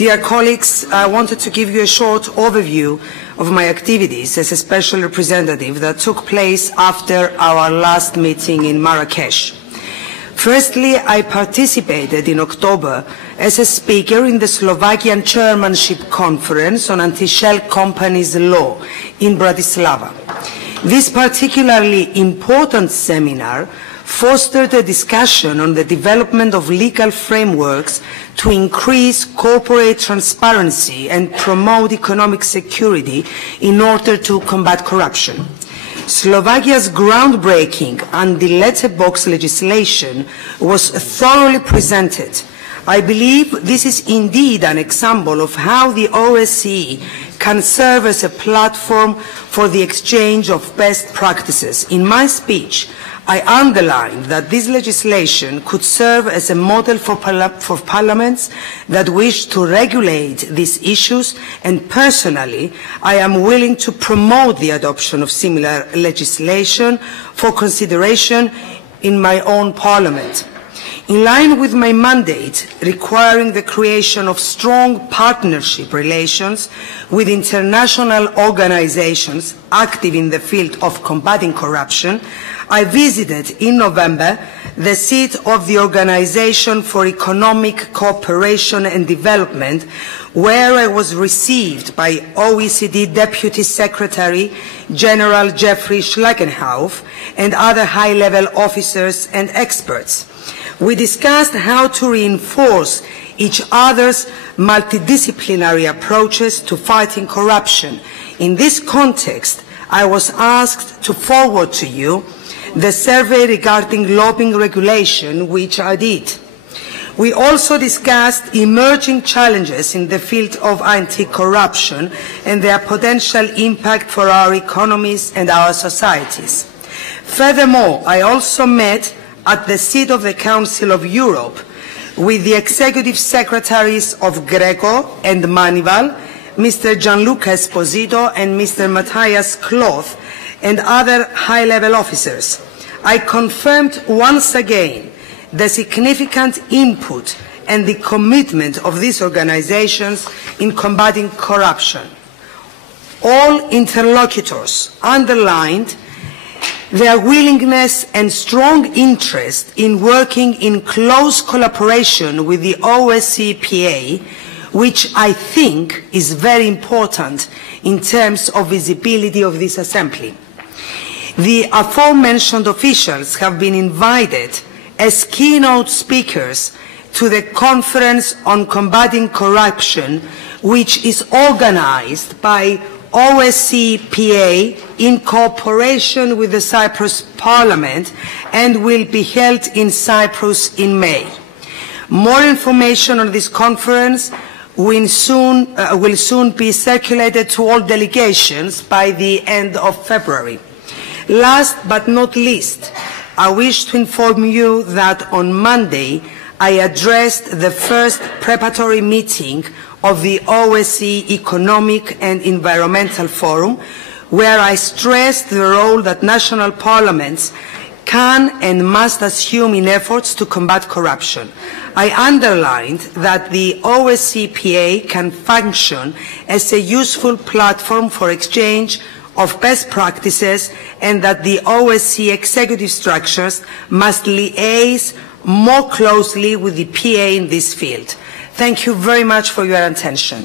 Dear colleagues, I wanted to give you a short overview of my activities as a special representative that took place after our last meeting in Marrakesh. Firstly, I participated in October as a speaker in the Slovakian Chairmanship Conference on Anti-Shell Companies Law in Bratislava. This particularly important seminar fostered a discussion on the development of legal frameworks to increase corporate transparency and promote economic security in order to combat corruption. Slovakia's groundbreaking anti-letterbox legislation was thoroughly presented. I believe this is indeed an example of how the OSCE can serve as a platform for the exchange of best practices. In my speech, I underlined that this legislation could serve as a model for parliaments that wish to regulate these issues, and personally, I am willing to promote the adoption of similar legislation for consideration in my own parliament. In line with my mandate requiring the creation of strong partnership relations with international organizations active in the field of combating corruption, I visited in November the seat of the Organization for Economic Cooperation and Development, where I was received by OECD Deputy Secretary General Jeffrey Schlagenhauf and other high-level officers and experts. We discussed how to reinforce each other's multidisciplinary approaches to fighting corruption. In this context, I was asked to forward to you the survey regarding lobbying regulation, which I did. We also discussed emerging challenges in the field of anti-corruption and their potential impact for our economies and our societies. Furthermore, I also met at the seat of the Council of Europe with the executive secretaries of Greco and Manival, Mr. Gianluca Esposito and Mr. Matthias Kloth, and other high-level officers. I confirmed once again the significant input and the commitment of these organizations in combating corruption. All interlocutors underlined their willingness and strong interest in working in close collaboration with the OSCE, which I think is very important in terms of visibility of this assembly. The aforementioned officials have been invited as keynote speakers to the Conference on Combating Corruption, which is organized by OSCE in cooperation with the Cyprus Parliament and will be held in Cyprus in May. More information on this conference will soon be circulated to all delegations by the end of February. Last but not least, I wish to inform you that on Monday I addressed the first preparatory meeting of the OSCE Economic and Environmental Forum, where I stressed the role that national parliaments can and must assume in efforts to combat corruption. I underlined that the OSCE can function as a useful platform for exchange of best practices, and that the OSCE executive structures must liaise more closely with the PA in this field. Thank you very much for your attention.